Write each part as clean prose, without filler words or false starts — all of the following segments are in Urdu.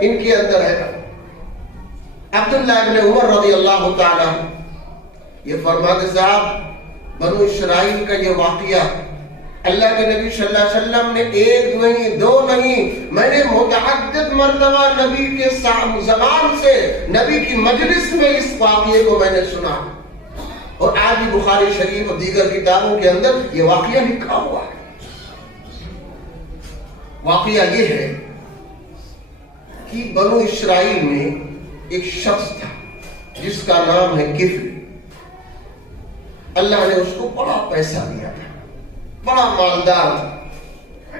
ان کے اندر ہے۔ عبداللہ ابن عمر رضی اللہ تعالیٰ یہ فرماتے صاحب بنو اسرائیل کا یہ واقعہ اللہ کے نبی صلی اللہ علیہ وسلم نے ایک نہیں دو نہیں، میں نے متعدد مرتبہ نبی کے زبان سے نبی کی مجلس میں اس واقعے کو میں نے سنا، اور آج بھی بخاری شریف اور دیگر کتابوں کے اندر یہ واقعہ لکھا ہوا ہے۔ واقعہ یہ ہے کہ بنو اسرائیل میں ایک شخص تھا جس کا نام ہے کفر۔ اللہ نے اس کو بڑا پیسہ دیا تھا، بڑا مالدار تھا۔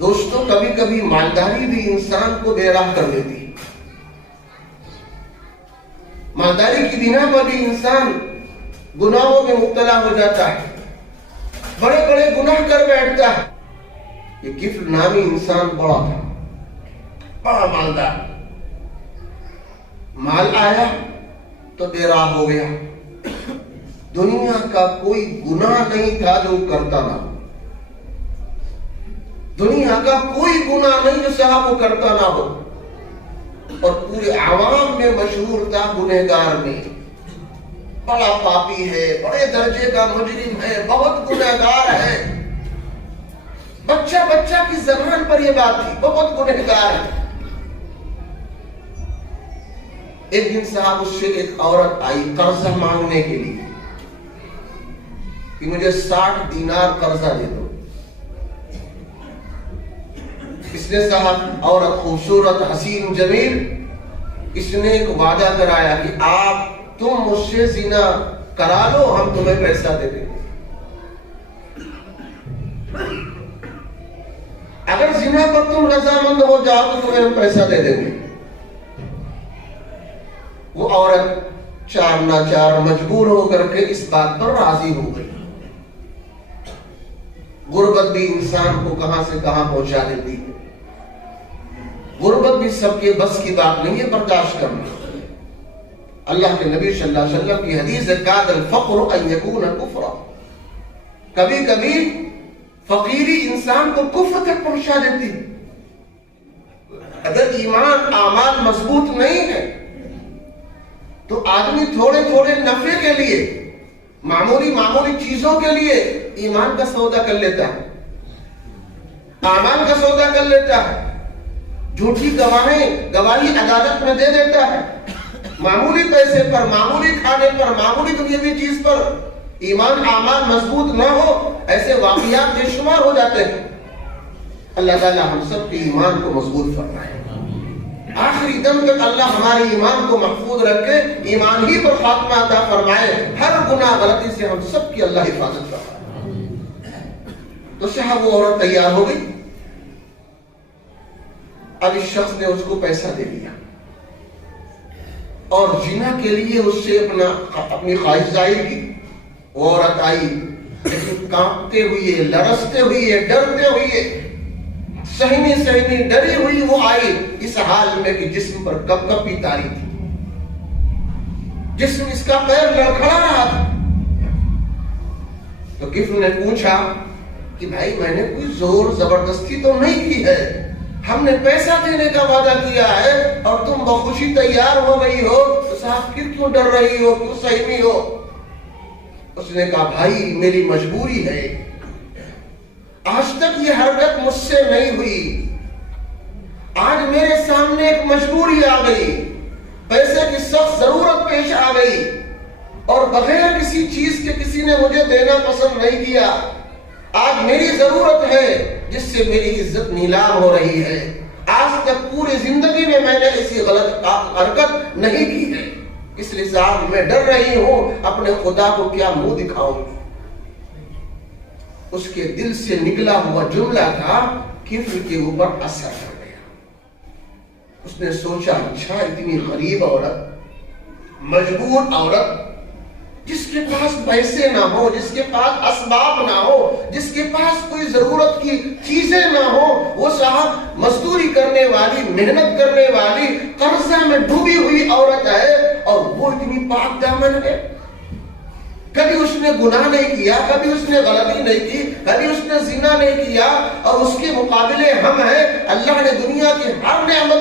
دوستوں کبھی کبھی مالداری بھی انسان کو بے راہ کر دیتی ہے، مالداری کی بنا پر بھی انسان گناہوں میں مبتلا ہو جاتا ہے، بڑے بڑے گناہ کر بیٹھتا ہے۔ یہ کفر نامی انسان بڑا تھا، بڑا مالدار، مال آیا تو بے راہ ہو گیا۔ دنیا کا کوئی گناہ نہیں تھا جو کرتا نہ ہو، دنیا کا کوئی گناہ نہیں جو صاحب وہ کرتا نہ ہو، اور پورے عوام میں مشہور تھا گنہگار میں، بڑا پاپی ہے، بڑے درجے کا مجرم ہے، بہت گنہگار ہے۔ بچہ کی زبان پر یہ بات تھی، بہت گنہگار ہے۔ ایک دن صاحب اس سے ایک عورت آئی قرضہ مانگنے کے لیے کہ مجھے 60 دینار قرضہ دے دو۔ اس نے صاحب عورت خوبصورت حسین جمیل، اس نے ایک وعدہ کرایا کہ تم مجھ سے زنا کرا لو، ہم تمہیں پیسہ دے دیں گے۔ اگر زنا پر تم رضامند ہو جاؤ تو تمہیں ہم پیسہ دے دیں گے۔ وہ عورت چار ناچار مجبور ہو کر کے اس بات پر راضی ہو گئی۔ غربت بھی انسان کو کہاں سے کہاں پہنچا دیتی ہے، غربت بھی سب کے بس کی بات نہیں ہے برداشت کرنا۔ اللہ کے نبی صلی اللہ علیہ وسلم کی حدیث ہے کاد الفقر ان یکون کفرا، کبھی کبھی فقیری انسان کو کفر تک پہنچا دیتی۔ اگر ایمان اعمال مضبوط نہیں ہے تو آدمی تھوڑے تھوڑے نفع کے لیے، معمولی چیزوں کے لیے ایمان کا سودا کر لیتا ہے، اعمال کا سودا کر لیتا ہے، جھوٹی گواہی عدالت میں دے دیتا ہے، معمولی پیسے پر، معمولی کھانے پر، معمولی دنیاوی چیز پر ایمان اعمال مضبوط نہ ہو، ایسے واقعات بے شمار ہو جاتے ہیں۔ اللہ تعالیٰ ہم سب کے ایمان کو مضبوط فرمائے، آخری دم تک اللہ ہمارے ایمان کو محفوظ رکھے، ایمان ہی پر خاتمہ عطا فرمائے، ہر گناہ غلطی سے ہم سب کی اللہ حفاظت فرمائے۔ تو صاحب وہ عورت تیار ہو گئی، اب اس شخص نے اس کو پیسہ دے دیا اور زنا کے لیے اس سے اپنی خواہش ظاہر کی۔ وہ عورت آئی لیکن کانپتے ہوئے، لرزتے ہوئے، ڈرتے ہوئے، سہمی ڈری ہوئی وہ آئی، اس حال میں کہ جسم پر کپ کپی تاری تھی، جسم اس کا پیر لڑکھڑا رہا تھا۔ تو کفر نے پوچھا کہ بھائی میں نے کوئی زور زبردستی تو نہیں کی ہے، ہم نے پیسہ دینے کا وعدہ کیا ہے اور تم بخوشی تیار ہو گئی ہو، تو صاحب پھر کیوں ڈر رہی ہو، کیوں سہمی ہو؟ اس نے کہا بھائی میری مجبوری ہے، آج تک یہ حرکت مجھ سے نہیں ہوئی، آج میرے سامنے ایک مجبوری آ گئی، پیسے کی سخت ضرورت پیش آ گئی اور بغیر کسی چیز کے کسی نے مجھے دینا پسند نہیں کیا، آج میری ضرورت ہے جس سے میری عزت نیلام ہو رہی ہے، آج تک پوری زندگی میں میں نے ایسی غلط حرکت نہیں کی ہے، اس لیے صاحب میں ڈر رہی ہوں اپنے خدا کو کیا منہ دکھاؤں گی۔ اس کے دل سے نکلا ہوا جملہ تھا کفر کے اوپر اثر کر گیا۔ اس نے سوچا اچھا اتنی غریب عورت، مجبور عورت، جس کے پاس پیسے نہ ہو، جس کے پاس اسباب نہ ہو، جس کے پاس کوئی ضرورت کی چیزیں نہ ہو، وہ صاحب مزدوری کرنے والی، محنت کرنے والی، قرضہ میں ڈوبی ہوئی عورت ہے اور وہ اتنی پاک دامن ہے، کبھی اس نے گناہ نہیں کیا، کبھی اس نے غلطی نہیں کی، کبھی اس نے زنا نہیں کیا، اور اس کے مقابلے ہم ہیں اللہ نے دنیا کی ہر نعمت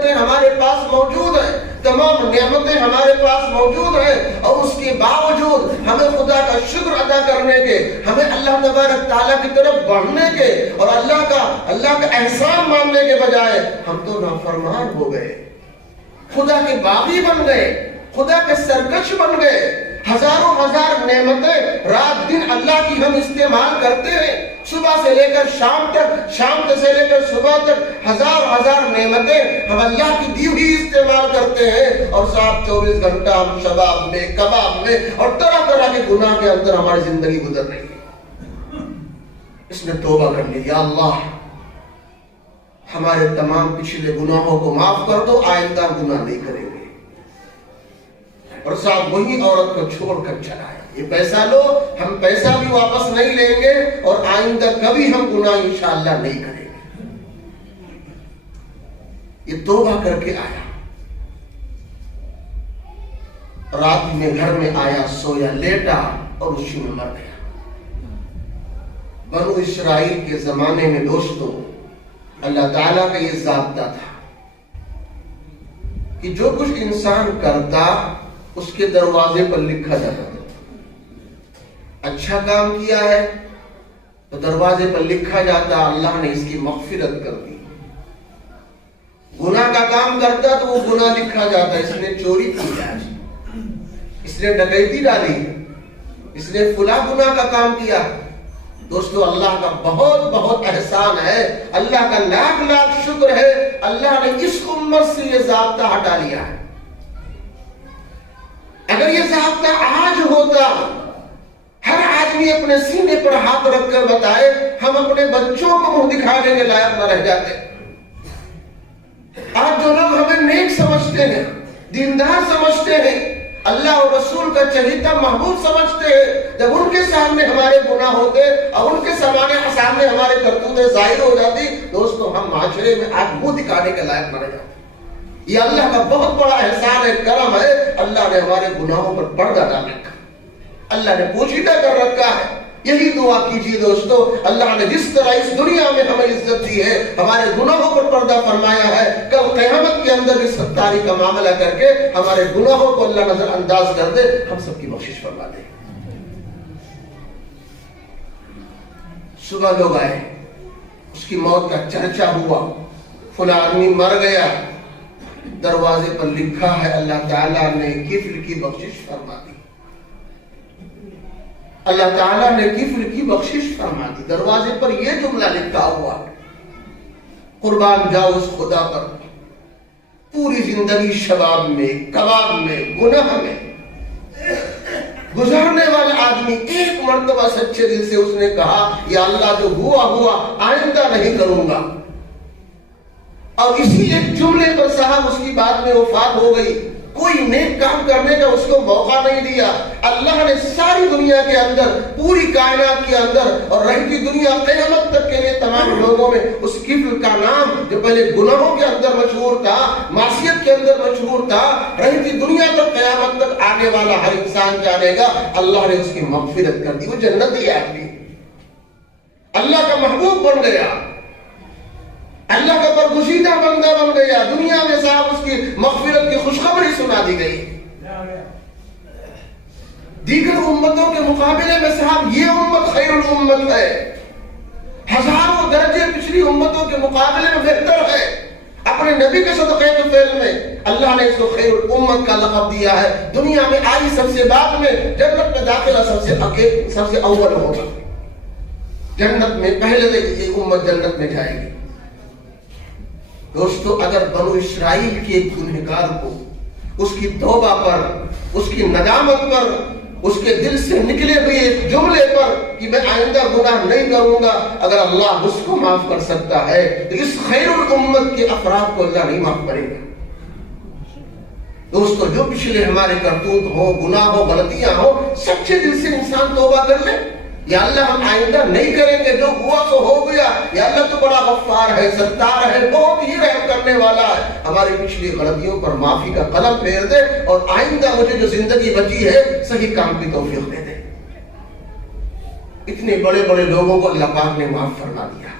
نعمتیں ہمارے پاس موجود ہیں، تمام نعمتیں ہمارے پاس موجود ہیں، اور اس کے باوجود ہمیں خدا کا شکر ادا کرنے کے، ہمیں اللہ تبارک تعالیٰ کی طرف بڑھنے کے اور اللہ کا احسان ماننے کے بجائے ہم تو نافرمان ہو گئے، خدا کے باغی بن گئے، خدا کے سرکش بن گئے۔ ہزاروں ہزار نعمتیں رات دن اللہ کی ہم استعمال کرتے ہیں، صبح سے لے کر شام تک، شام سے لے کر صبح تک ہزار ہزار نعمتیں ہم اللہ کی دی ہوئی استعمال کرتے ہیں، اور صاحب 24 گھنٹہ ہم شباب میں، کباب میں اور طرح طرح کے گناہ کے اندر ہماری زندگی گزر رہی ہے۔ اس نے توبہ کر لی، یا اللہ ہمارے تمام پچھلے گناہوں کو معاف کر دو، آئندہ گناہ نہیں کریں گے۔ اور صاحب وہی عورت کو چھوڑ کر چلا ہے، یہ پیسہ لو، ہم پیسہ بھی واپس نہیں لیں گے اور آئندہ کبھی ہم گناہ انشاءاللہ نہیں کریں گے۔ یہ توبہ کر کے آیا، رات میں گھر میں آیا، سویا، لیٹا اور اسی میں مر گیا۔ بنو اسرائیل کے زمانے میں دوستوں اللہ تعالیٰ کا یہ ضابطہ تھا کہ جو کچھ انسان کرتا اس کے دروازے پر لکھا جاتا تھا۔ اچھا کام کیا ہے تو دروازے پر لکھا جاتا اللہ نے اس کی مغفرت کر دی، گناہ کا کام کرتا تو وہ گناہ لکھا جاتا اس نے چوری کی ہے، اس نے ڈکیتی ڈالی، اس نے فلاں گناہ کا کام کیا۔ دوستو اللہ کا بہت بہت احسان ہے، اللہ کا لاکھ لاکھ شکر ہے، اللہ نے اس امت سے یہ ضابطہ ہٹا لیا ہے۔ اگر یہ ضابطہ آج ہوتا، ہر آدمی اپنے سینے پر ہاتھ رکھ کر بتائے، ہم اپنے بچوں کو منہ دکھانے کے لائق نہ رہ جاتے۔ آج جو لوگ ہمیں نیک سمجھتے ہیں، دیندار سمجھتے ہیں، اللہ اور رسول کا چہیتا محبوب سمجھتے ہیں، جب ان کے سامنے ہمارے گناہ ہوتے اور ان کے سامنے ہمارے کرتوتیں ظاہر ہو جاتی، دوستو ہم معاشرے میں آج منہ دکھانے کے لائق نہ رہ جاتے۔ یہ اللہ کا بہت بڑا احسان ہے، کرم ہے، اللہ نے ہمارے گناہوں پر پردہ ڈال رکھا، اللہ نے پوشیدہ کر رکھا ہے۔ یہی دعا کیجیے دوستو، اللہ نے جس طرح اس دنیا میں ہمیں عزت دی ہے، ہمارے گناہوں پر پردہ فرمایا ہے، کل قیامت کے اندر اس ستاری کا معاملہ کر کے ہمارے گناہوں کو اللہ نظر انداز کر دے، ہم سب کی بخشش فرما دے۔ صبح لوگ آئے، اس کی موت کا چرچا ہوا، فلاں آدمی مر گیا، دروازے پر لکھا ہے اللہ تعالیٰ نے کفل کی بخشش فرما دی، اللہ تعالیٰ نے کفل کی بخشش فرما دی، دروازے پر یہ جملہ لکھا ہوا، قربان جاؤ اس خدا پر۔ پوری زندگی شباب میں، کباب میں، گناہ میں گزارنے والا آدمی ایک مرتبہ سچے دل سے اس نے کہا، یا اللہ جو ہوا ہوا آئندہ نہیں کروں گا، اور اسی ایک جملے پر صاحب اس کی بات میں وفات ہو گئی۔ کوئی نیک کام کرنے کا اس کو موقع نہیں دیا۔ اللہ نے ساری دنیا کے اندر، پوری کائنات کے اندر اور رہتی دنیا قیامت تک کے لیے تمام لوگوں میں اس کفل کا نام جو پہلے گناہوں کے اندر مشہور تھا، معصیت کے اندر مشہور تھا، رہتی دنیا تک قیامت تک آنے والا ہر انسان جانے گا، اللہ نے اس کی مغفرت کر دی، وہ جنتی آدمی اللہ کا محبوب بن گیا، اللہ کا برگزیدہ بندہ بن گیا، دنیا میں صاحب اس کی مغفرت کی خوشخبری سنا دی گئی۔ دیگر امتوں کے مقابلے میں صاحب یہ امت خیر الامت ہے، ہزاروں درجے پچھلی امتوں کے مقابلے میں بہتر ہے۔ اپنے نبی کے صدقے کے فعل میں اللہ نے اس کو خیر الامت کا لقب دیا ہے۔ دنیا میں آئی سب سے بعد میں، جنت میں داخلہ سب سے اول ہوگا، جنت میں پہلے ایک امت جنت میں جائے گی۔ دوستو اگر بنو اسرائیل کے ایک گنہگار کو اس کی توبہ پر، اس کی ندامت پر، اس کے دل سے نکلے ہوئے ایک جملے پر کہ میں آئندہ گناہ نہیں کروں گا، اگر اللہ اس کو معاف کر سکتا ہے تو اس خیر الامت کے افراد کو اللہ نہیں معاف کرے گا۔ دوستو جو پچھلے ہمارے کرتوت ہو، گناہ ہو، غلطیاں ہو، سچے دل سے انسان توبہ کر لے، یا اللہ ہم آئندہ نہیں کریں گے، جو ہوا تو ہو گیا، یا اللہ تو بڑا غفار ہے، ستار ہے، بہت ہی رحم کرنے والا ہے، ہماری پچھلی غلطیوں پر معافی کا قلم پھیر دے اور آئندہ مجھے جو زندگی بچی ہے صحیح کام کی توفیق دے دے۔ اتنے بڑے بڑے لوگوں کو اللہ پاک نے معاف فرما دیا۔